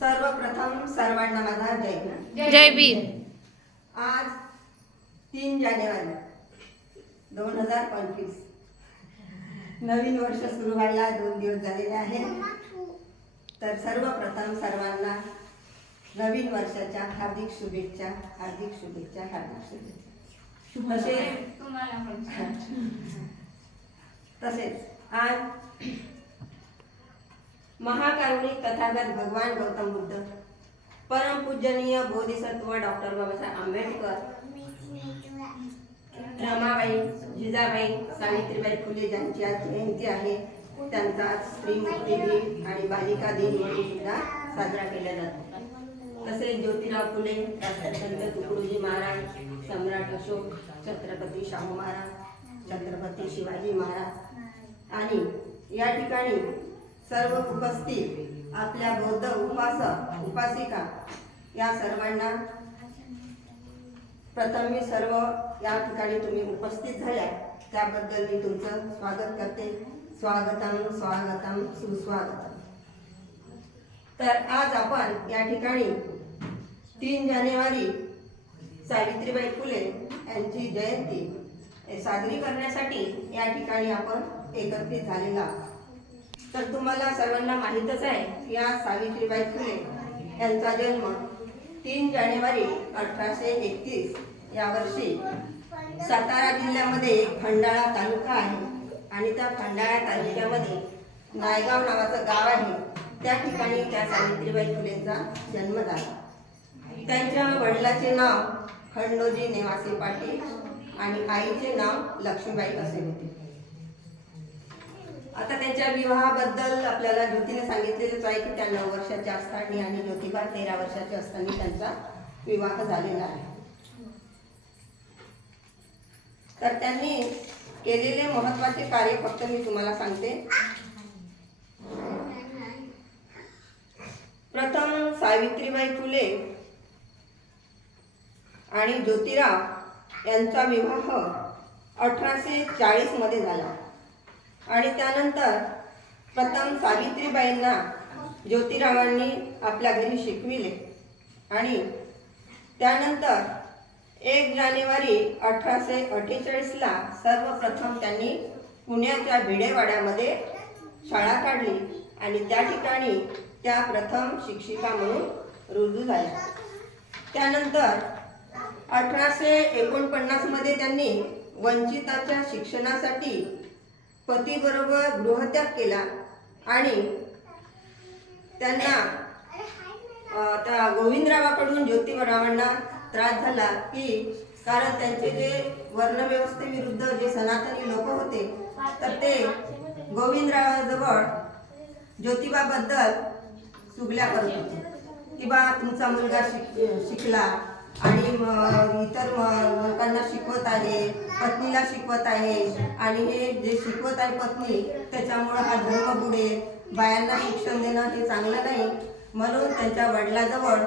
सर्वप्रथम सर्वांना माझा जय भीम. जय भीम. आज तीन जानेवारी दोन हजार पंचवीस. नवीन वर्ष सुरू व्हायला दोन दिवस झालेले आहेत. तर सर्वप्रथम सर्वांना नवीन वर्षाच्या हार्दिक शुभेच्छा हार्दिक शुभेच्छा हार्दिक शुभेच्छा. तसेच तुम्हाला तसेच आज महाकारुणिक तथागत भगवान गौतम बुद्ध. परमपूजनीय बोधिसत्व डॉक्टर बाबासाहेब आंबेडकर. रमाबाई जिजाबाई सावित्रीबाई फुले ज्यांची आज जयंती आहे त्यांचा आज स्त्रीमुक्ती दिन आणि बालिका दिन म्हणून सुद्धा साजरा केला जातो. तसेच ज्योतिराव फुले संत तुकडोजी महाराज सम्राट अशोक छत्रपती शाहू महाराज छत्रपती शिवाजी महाराज आणि या ठिकाणी सर्व उपस्थित आपल्या बौद्ध उपासक उपासिका या सर्वांना प्रथम मी सर्व या ठिकाणी तुम्ही उपस्थित झाल्या त्याबद्दल मी तुमचं स्वागत करते. स्वागतम स्वागतम सुस्वागतम. तर आज आपण या ठिकाणी तीन जानेवारी सावित्रीबाई फुले यांची जयंती साजरी करण्यासाठी या ठिकाणी आपण एकत्रित झालेला आहोत. तर तुम्हाला सर्वांना माहीतच आहे या सावित्रीबाई फुले यांचा जन्म तीन जानेवारी अठराशे एकतीस या वर्षी सातारा जिल्ह्यामध्ये एक खंडाळा तालुका आहे. आणि त्या खंडाळा तालुक्यामध्ये नायगाव नावाचं गाव आहे. त्या ठिकाणी त्या सावित्रीबाई फुलेंचा जन्म झाला. त्यांच्या वडिलाचे नाव खंडोजी नेवासे पाटील आणि आईचे नाव लक्ष्मीबाई असे होते. आता त्यांच्या विवाहाबद्दल आपल्याला ज्योतीने सांगितलेलंच आहे की त्या नऊ वर्षाच्या असताना आणि ज्योतिबा तेरा वर्षाच्या असताना त्यांचा विवाह झालेला आहे. तर त्यांनी केलेले महत्त्वाचे कार्य फक्त मी तुम्हाला सांगते. प्रथम सावित्रीबाई फुले आणि ज्योतिराव यांचा विवाह अठराशे चाळीसमध्ये झाला. आणि त्यानंतर प्रथम सावित्रीबाईंना ज्योतिरावांनी आपल्या घरी शिकविले. आणि त्यानंतर एक जानेवारी अठराशे अठ्ठेचाळीसला सर्वप्रथम त्यांनी पुण्याच्या भिडेवाड्यामध्ये शाळा काढली आणि त्या ठिकाणी त्या प्रथम शिक्षिका म्हणून रुजू झाल्या. त्यानंतर अठराशे एकोणपन्नासमध्ये त्यांनी वंचिताच्या शिक्षणासाठी पतीबरोबर गृहत्याग केला आणि त्यांना त्या गोविंदरावाकडून ज्योतिबरावांना त्रास झाला की कारण त्यांचे जे वर्णव्यवस्थेविरुद्ध जे सनातनी लोक होते तर ते गोविंदरावाजवळ ज्योतिबाबद्दल चुगल्या करत होते. की बा तुमचा मुलगा शिक शिकला. आणि मग इतर म- लोकांना शिकवत आहे पत्नीला शिकवत आहे. आणि हे जे शिकवत आहे पत्नी त्याच्यामुळं हा धर्म पुढे बायांना शिक्षण देणं हे चांगलं नाही. म्हणून त्यांच्या वडिलाजवळ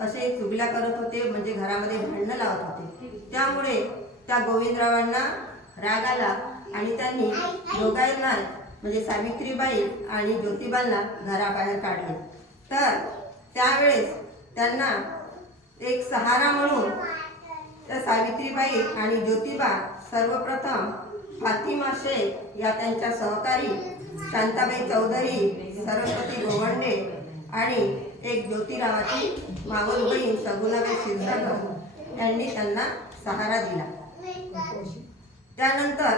असे चुगल्या करत होते म्हणजे घरामध्ये भांडणं लावत होते. त्यामुळे त्या गोविंदरावांना राग आला आणि त्यांनी दोघांना म्हणजे सावित्रीबाई आणि ज्योतिबांना घराबाहेर काढले. तर त्यावेळेस त्यांना एक सहारा म्हणून त्या सावित्रीबाई आणि ज्योतिबा सर्वप्रथम फातिमा शेख या त्यांच्या सहकारी शांताबाई चौधरी सरस्वती गोवंडे आणि एक ज्योतिरावाची मावल बहीण सगुणाबाई क्षीरसागर यांनी त्यांना सहारा दिला. त्यानंतर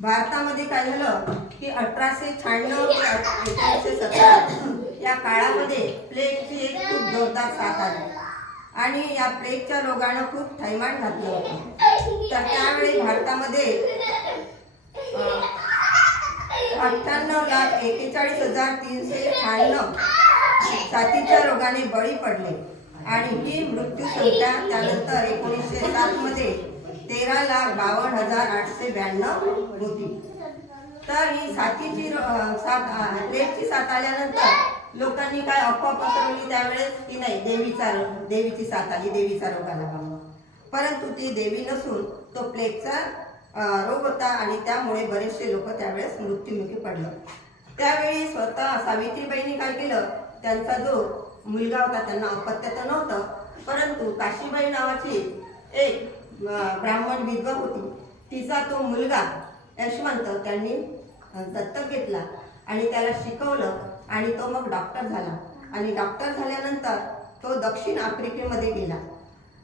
भारतामध्ये काय झालं की अठराशे शहाण्णव ते एकोणीसशे सतरा या काळामध्ये प्लेगची एक खूप जोरदार साथ आली. आणि या प्लेगच्या रोगानं खूप थैमान घातलं होतं. तर त्यावेळी भारतामध्ये अठ्ठ्याण्णव लाख एकेचाळीस हजार तीनशे शहाण्णव साथीच्या रोगाने बळी पडले. आणि ही मृत्यू संख्या त्यानंतर एकोणीसशे सातमध्ये तेरा लाख बावन्न हजार आठशे ब्याण्णव होती. तर ही साथीची साथ प्लेगची साथ आल्यानंतर लोकांनी काय अफवा पसरवली त्यावेळेस की नाही देवीचा रोग देवीची साथ आली देवीचा रोग आला म्हणून परंतु ती देवी नसून तो प्लेगचा रोग होता आणि त्यामुळे बरेचसे लोक त्यावेळेस मृत्युमुखी पडलं. त्यावेळी स्वतः सावित्रीबाईंनी काय केलं त्यांचा जो मुलगा होता त्यांना अपत्य तर नव्हतं परंतु काशीबाई नावाची एक ब्राह्मण विधवा होती तिचा तो मुलगा यशवंत त्यांनी दत्तक घेतला आणि त्याला शिकवलं आणि तो मग डॉक्टर झाला. आणि डॉक्टर झाल्यानंतर तो दक्षिण आफ्रिकेमध्ये गेला.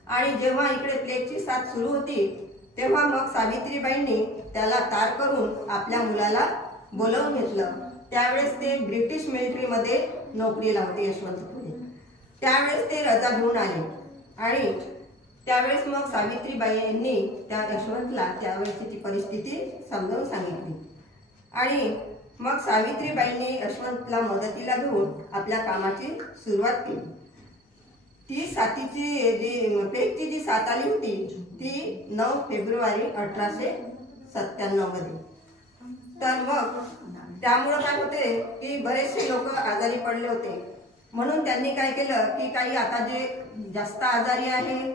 आणि जेव्हा इकडे प्लेगची साथ सुरू होती तेव्हा मग सावित्रीबाईंनी त्याला तार करून आपल्या मुलाला बोलवून घेतलं. त्यावेळेस ते ब्रिटिश मिलिटरीमध्ये नोकरीला होते यशवंतपुरे त्यावेळेस ते रजा घेऊन आले. आणि त्यावेळेस मग सावित्रीबाई यांनी त्या यशवंतला त्यावेळेसची ती परिस्थिती समजावून सांगितली. आणि मग सावित्रीबाईंनी यशवंतला मदतीला घेऊन आपल्या कामाची सुरुवात केली. ती साथीची जी पेटची जी साथ आली होती ती नऊ फेब्रुवारी अठराशे सत्त्याण्णवमध्ये तर मग त्यामुळं काय होते की बरेचसे लोक आजारी पडले होते. म्हणून त्यांनी काय केलं की काही आता जे जास्त आजारी आहे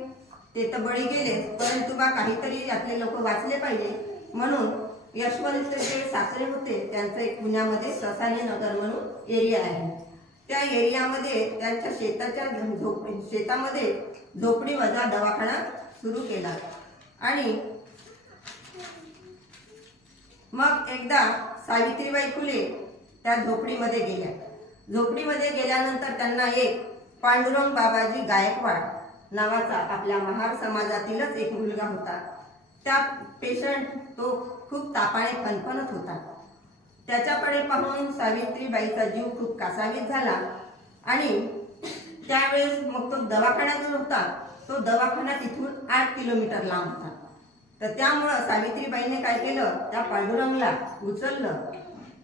ते तर बळी गेले परंतु बा काहीतरी यातले लोक वाचले पाहिजे. म्हणून यशवंत जे सासरे होते त्यांचं एक पुण्यामध्ये ससाने नगर म्हणून एरिया आहे. त्या एरियामध्ये त्यांच्या शेताच्या झोपडी शेतामध्ये झोपडी वजा दवाखाना सुरू केला. आणि मग एकदा सावित्रीबाई फुले त्या झोपडीमध्ये गेल्या. झोपडीमध्ये गेल्यानंतर त्यांना एक पांडुरंग बाबाजी गायकवाड नावाचा आपल्या महार समाजातीलच एक मुलगा होता. त्या पेशंट तो खूप तापाने फणफणत होता. त्याच्याकडे पाहून सावित्रीबाईचा जीव खूप कासावीस झाला आणि त्यावेळेस मग तो दवाखाना जो होता. तो दवाखाना तिथून आठ किलोमीटर लांब होता. तर त्यामुळं सावित्रीबाईने काय केलं? त्या पांडुरंगला उचललं.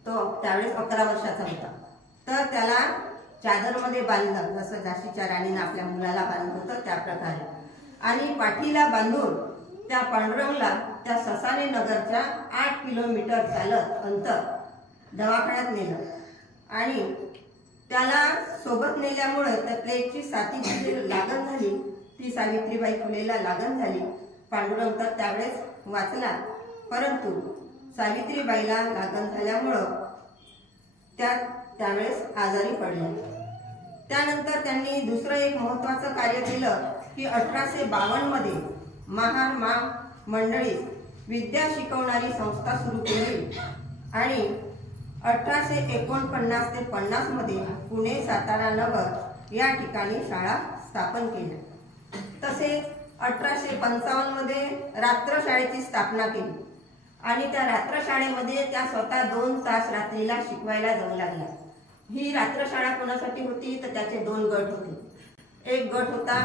तो त्यावेळेस अकरा वर्षाचा होता. तर त्याला चादरमध्ये बांधलं. जसं झाशीच्या राणीनं आपल्या मुलाला बांधलं होतं त्या प्रकारे. आणि पाठीला बांधून त्या पांडुरंगला त्या ससाने नगरच्या आठ किलोमीटर चालत अंतर दवाखान्यात नेलं. आणि त्याला सोबत नेल्यामुळं त्या प्लेगची साथीची जी लागण झाली ती सावित्रीबाई फुलेला लागण झाली. पांडुरंग तर त्यावेळेस वाचला परंतु सावित्रीबाईला लागण झाल्यामुळं त्या त्यावेळेस आजारी पडल्या त्यानंतर त्यांनी दुसरं एक महत्त्वाचं कार्य केलं की अठराशे बावन्नमध्ये महार मा मंडळी विद्या शिकवणारी संस्था सुरू केली. आणि अठराशे एकोणपन्नास ते पन्नासमध्ये पुणे सातारा नगर या ठिकाणी शाळा स्थापन केल्या तसेच अठराशे पंचावन्नमध्ये रात्रशाळेची स्थापना केली. आणि त्या रात्रशाळेमध्ये त्या स्वतः दोन तास रात्रीला शिकवायला जाऊ लागल्या. ही रात्रशाळा कोणासाठी होती? तर त्याचे दोन गट होते. एक गट होता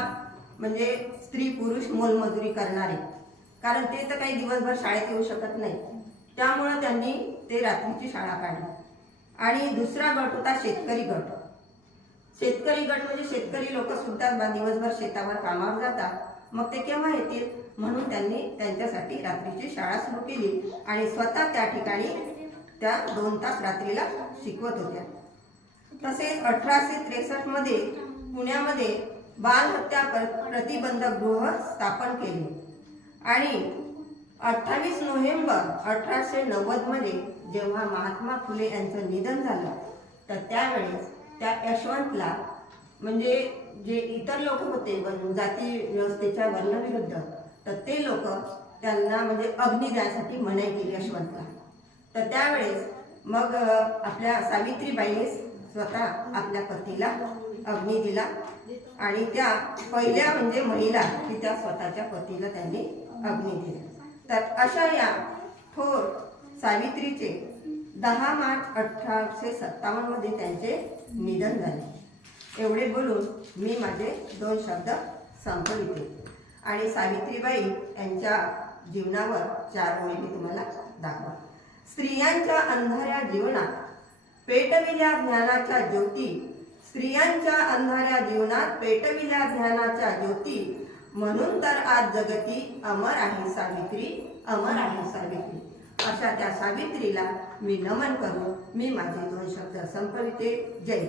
म्हणजे स्त्री पुरुष मोलमजुरी करणारे. कारण ते तर काही दिवसभर शाळेत येऊ शकत नाही. त्यामुळं त्यांनी ते रात्रीची शाळा काढली. आणि दुसरा गट होता शेतकरी गट. शेतकरी गट म्हणजे शेतकरी लोक सुद्धा दिवसभर शेतावर कामावर जातात. मग ते केव्हा येतील? म्हणून त्यांनी त्यांच्यासाठी रात्रीची शाळा सुरू केली. आणि स्वतः त्या ठिकाणी त्या दोन तास रात्रीला शिकवत होत्या. तसेच अठराशे त्रेसष्टमध्ये पुण्यामध्ये बालहत्या प्र- प्रतिबंधक गृह स्थापन केले. आणि अठ्ठावीस नोव्हेंबर अठराशे नव्वदमध्ये जेव्हा महात्मा फुले यांचं निधन झालं तर त्यावेळेस त्या यशवंतला म्हणजे जे इतर लोक होते जाती व्यवस्थेच्या वर्णविरुद्ध तर ते लोक त्यांना म्हणजे अग्नी द्यासाठी मनाई केली यशवंतला. तर त्यावेळेस मग आपल्या सावित्रीबाईने स्वतः आपल्या पतीला अग्नी दिला. आणि त्या पहिल्या म्हणजे महिला की त्या स्वतःच्या पतीला त्यांनी अग्नी दिला. तर अशा या थोर सावित्रीचे दहा मार्च अठराशे सत्तावन्नमध्ये त्यांचे निधन झाले. एवढे बोलून मी माझे दोन शब्द संपविते. आणि सावित्रीबाई यांच्या जीवनावर चार ओळी मी तुम्हाला दाखवा स्त्रियांच्या अंधाऱ्या जीवनात पेटविल्या ज्ञानाच्या ज्योती स्त्रियांच्या अंधाऱ्या जीवनात पेटविल्या ज्ञानाच्या ज्योती. म्हणून तर आज जगती अमर आहे सावित्री अमर आहे सावित्री. अशा त्या सावित्रीला मी नमन करून मी माझे दोन शब्द संपविते. जय